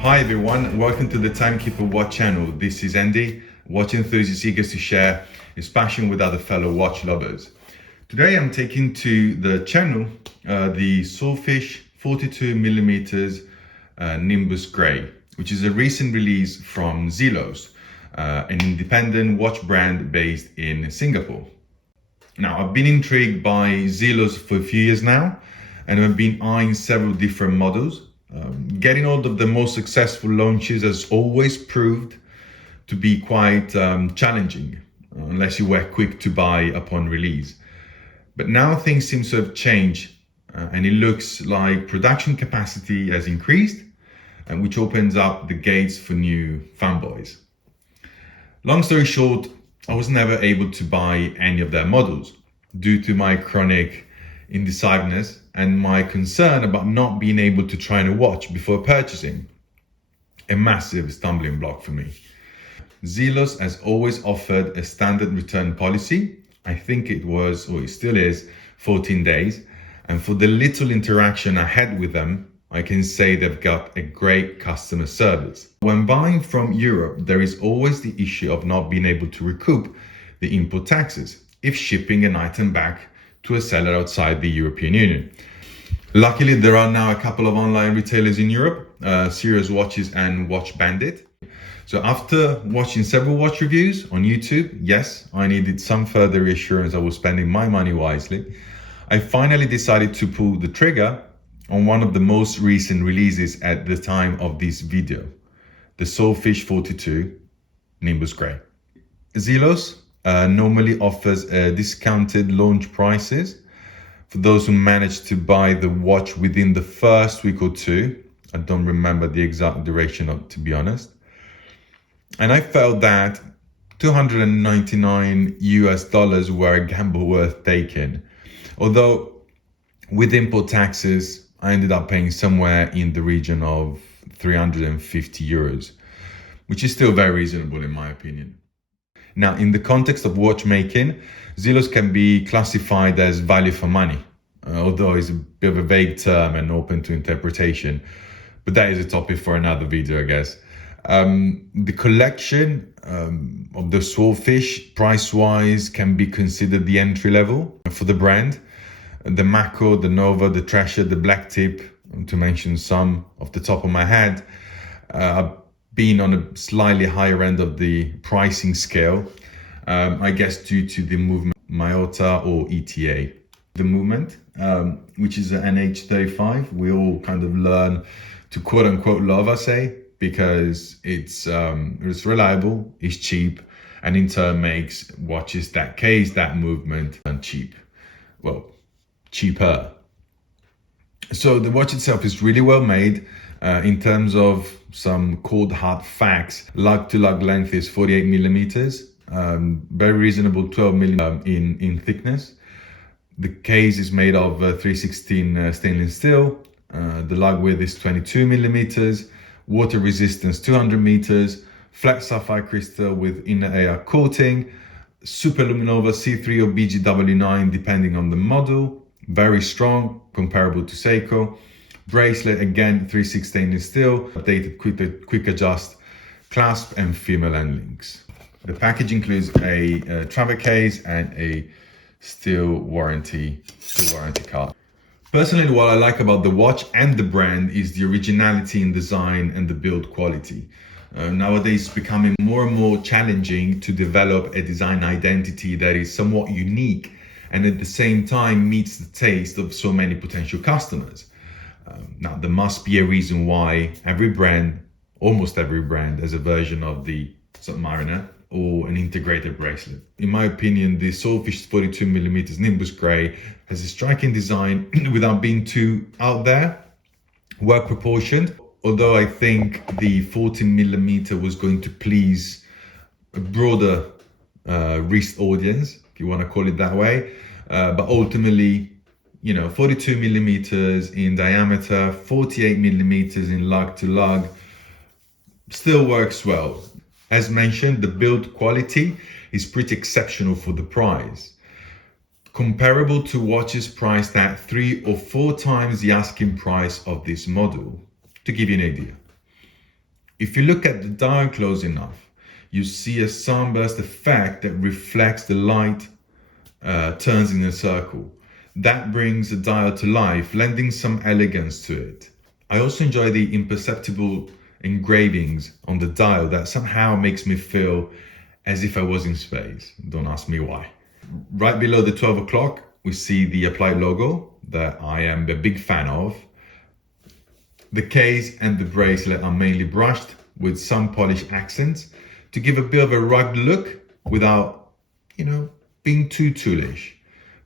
Hi everyone, welcome to the Timekeeper Watch channel. This is Andy, watch enthusiast eager to share his passion with other fellow watch lovers. Today I'm taking to the channel the Swordfish 42mm Nimbus Grey, which is a recent release from Zelos, an independent watch brand based in Singapore. Now, I've been intrigued by Zelos for a few years now, and I've been eyeing several different models. Getting hold of the most successful launches has always proved to be quite challenging, unless you were quick to buy upon release. But now things seem to have changed, and it looks like production capacity has increased, which opens up the gates for new fanboys. Long story short, I was never able to buy any of their models due to my chronic indecisiveness and my concern about not being able to try a watch before purchasing. A massive stumbling block for me. Zelos has always offered a standard return policy. I think it was, or it still is, 14 days. And for the little interaction I had with them, I can say they've got a great customer service. When buying from Europe, there is always the issue of not being able to recoup the import taxes if shipping an item back to a seller outside the European Union. Luckily, there are now a couple of online retailers in Europe, Serious Watches and Watch Bandit. So after watching several watch reviews on YouTube, yes, I needed some further reassurance I was spending my money wisely. I finally decided to pull the trigger on one of the most recent releases at the time of this video, the Swordfish 42 Nimbus Grey. Zelos normally offers discounted launch prices for those who manage to buy the watch within the first week or two. I don't remember the exact duration, to be honest. And I felt that $299 US were a gamble worth taking. Although with import taxes, I ended up paying somewhere in the region of 350 euros, which is still very reasonable in my opinion. Now, in the context of watchmaking, Zelos can be classified as value for money, although it's a bit of a vague term and open to interpretation. But that is a topic for another video, I guess. The collection of the Swordfish, price-wise, can be considered the entry level for the brand. The Mako, the Nova, the Treasure, the Black Tip, to mention some off the top of my head, have been on a slightly higher end of the pricing scale, I guess due to the movement Myota or ETA. The movement, which is an NH35, we all kind of learn to quote unquote love, I say, because it's reliable, it's cheap, and in turn makes watches that case that movement and cheap. Well, cheaper. So the watch itself is really well made. In terms of some cold hard facts, lug to lug length is 48 millimeters, very reasonable 12 millimeters in thickness. The case is made of 316 stainless steel. The lug width is 22 millimeters, water resistance 200 meters, flat sapphire crystal with inner air coating, super luminova C3 or BGW9 depending on the model. Very strong, comparable to Seiko. Bracelet, again, 3/6 stainless steel, updated quick adjust clasp and female end links. The package includes a travel case and a steel warranty card. Personally, what I like about the watch and the brand is the originality in design and the build quality. Nowadays, it's becoming more and more challenging to develop a design identity that is somewhat unique and at the same time meets the taste of so many potential customers. Now, there must be a reason why almost every brand has a version of the Submariner or an integrated bracelet. In my opinion, the Swordfish 42mm Nimbus Grey has a striking design without being too out there, well proportioned, although I think the 14mm was going to please a broader wrist audience, if you want to call it that way. But ultimately, 42 millimeters in diameter, 48 millimeters in lug to lug, still works well. As mentioned, the build quality is pretty exceptional for the price. Comparable to watches priced at 3 or 4 times the asking price of this model, to give you an idea. If you look at the dial close enough, you see a sunburst effect that reflects the light, turns in a circle. That brings the dial to life, lending some elegance to it. I also enjoy the imperceptible engravings on the dial that somehow makes me feel as if I was in space. Don't ask me why. Right below the 12 o'clock, we see the applied logo that I am a big fan of. The case and the bracelet are mainly brushed with some polished accents to give a bit of a rugged look without, being too toolish.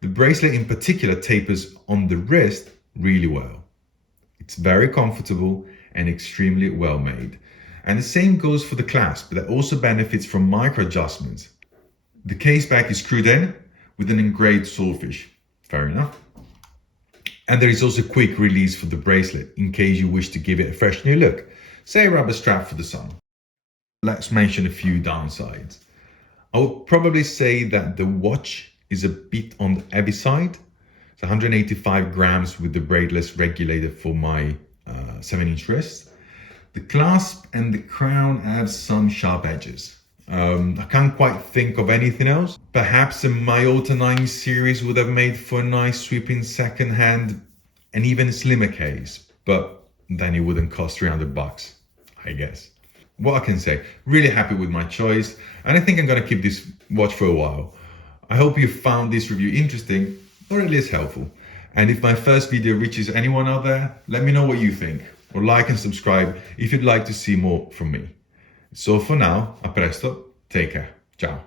The bracelet in particular tapers on the wrist really well. It's very comfortable and extremely well made. And the same goes for the clasp that also benefits from micro adjustments. The case back is screwed in with an engraved swordfish. Fair enough. And there is also a quick release for the bracelet in case you wish to give it a fresh new look, say a rubber strap for the sun. Let's mention a few downsides. I would probably say that the watch is a bit on the heavy side. It's 185 grams with the braidless regulator for my 7-inch wrist. The clasp and the crown have some sharp edges. I can't quite think of anything else. Perhaps a Myota 9 series would have made for a nice sweeping second hand and even slimmer case, but then it wouldn't cost $300, I guess. What I can say, really happy with my choice, and I think I'm gonna keep this watch for a while. I hope you found this review interesting, or at least helpful. And if my first video reaches anyone out there, let me know what you think, or like and subscribe if you'd like to see more from me. So for now, a presto, take care, ciao.